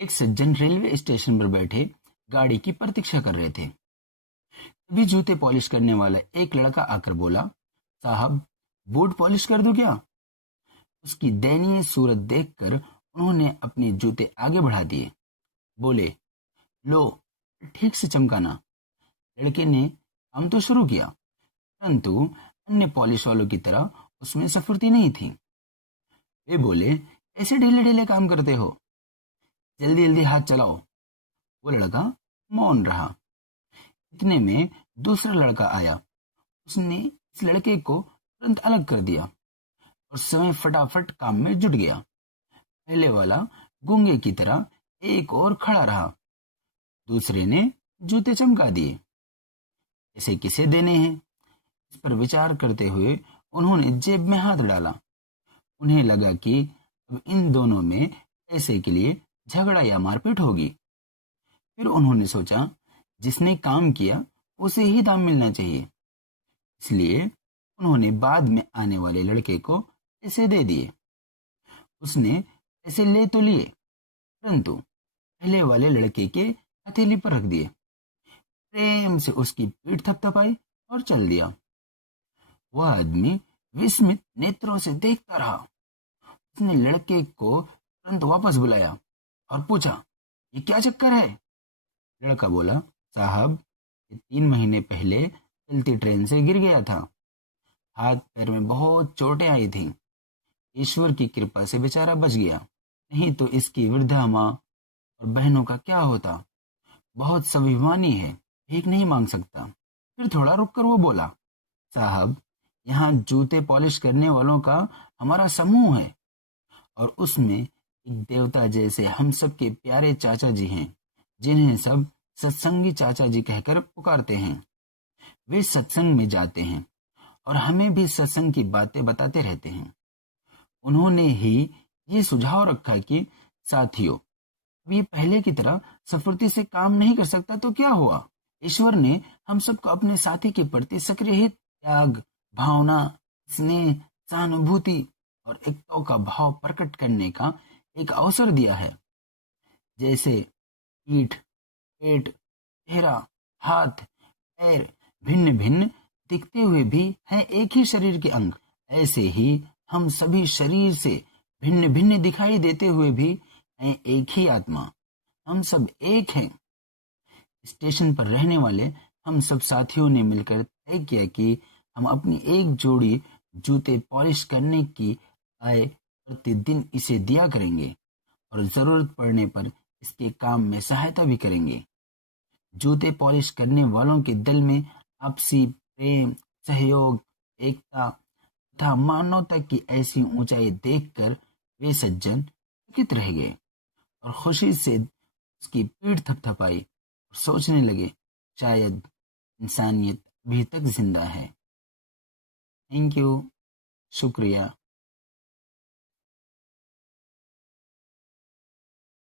एक सज्जन railway station पर बैठे गाड़ी की प्रतीक्षा कर रहे थे। तभी जूते पॉलिश करने वाला एक लड़का आकर बोला, साहब, बूट पॉलिश कर दूं क्या? उसकी दयनीय सूरत देखकर उन्होंने अपने जूते आगे बढ़ा दिए। बोले, लो, ठीक से चमकाना। लड़के ने काम तो शुरू किया, परंतु अन्य पॉलिश वालों की तरह उसमें सफुर्ती नहीं थी। वे बोले, ऐसे ढीले ढीले काम करते हो, जल्दी जल्दी हाथ चलाओ। वो लड़का मौन रहा। इतने में दूसरा लड़का आया। उसने इस लड़के को तुरंत अलग कर दिया और समय फटाफट काम में जुट गया। पहले वाला गूंगे की तरह एक और खड़ा रहा। दूसरे ने जूते चमका दिए। इसे किसे देने हैं, इस पर विचार करते हुए उन्होंने जेब में हाथ डाला। उन्हें लगा कि अब इन दोनों में पैसे के लिए झगड़ा या मारपीट होगी। फिर उन्होंने सोचा, जिसने काम किया उसे ही दाम मिलना चाहिए। इसलिए उन्होंने बाद में आने वाले लड़के को पैसे दे दिए। उसने पैसे ले तो लिए, परंतु पहले वाले लड़के के हथेली पर रख दिए, प्रेम से उसकी पीठ थपथपाई और चल दिया। वह आदमी विस्मित नेत्रों से देखता रहा। उसने लड़के को तुरंत वापस बुलाया और पूछा, ये क्या चक्कर है? लड़का बोला, साहब, ये 3 महीने पहले चलती ट्रेन से गिर गया था। हाथ पैर में बहुत चोटें आई थीं। ईश्वर की कृपा से बेचारा बच गया, नहीं तो इसकी वृद्धा माँ और बहनों का क्या होता। बहुत स्वाभिमानी है, भीख नहीं मांग सकता। फिर थोड़ा रुक कर वो बोला, साहब, यहाँ जूते पॉलिश करने वालों का हमारा समूह है और उसमें एक देवता जैसे हम सबके प्यारे चाचा जी हैं, जिन्हें सब सत्संगी चाचा जी कहकर पुकारते हैं। वे सत्संग में जाते हैं और हमें भी सत्संग की बातें बताते रहते हैं। उन्होंने ही ये सुझाव रखा कि साथियों, अब ये पहले की तरह सफुर्ती से काम नहीं कर सकता तो क्या हुआ? ईश्वर ने हम सबको अपने साथी के प्रति सक्रिय हित, त्याग, भावना, स्नेह, सहानुभूति और एकता का भाव प्रकट करने का एक अवसर दिया है। जैसे पीठ, पेट, चेहरा, हाथ, पैर भिन्न भिन्न दिखते हुए भी हैं एक ही शरीर के अंग, ऐसे ही हम सभी शरीर से भिन्न भिन्न दिखाई देते हुए भी हैं एक ही आत्मा। हम सब एक हैं। स्टेशन पर रहने वाले हम सब साथियों ने मिलकर तय किया कि हम अपनी एक जोड़ी जूते पॉलिश करने की आय प्रतिदिन इसे दिया करेंगे और जरूरत पड़ने पर इसके काम में सहायता भी करेंगे। जूते पॉलिश करने वालों के दल में आपसी प्रेम, सहयोग, एकता तथा मानवता की ऐसी ऊंचाई देखकर वे सज्जन चकित रह गए और खुशी से उसकी पीठ थपथपाई और सोचने लगे, शायद इंसानियत अभी तक जिंदा है। थैंक यू, शुक्रिया।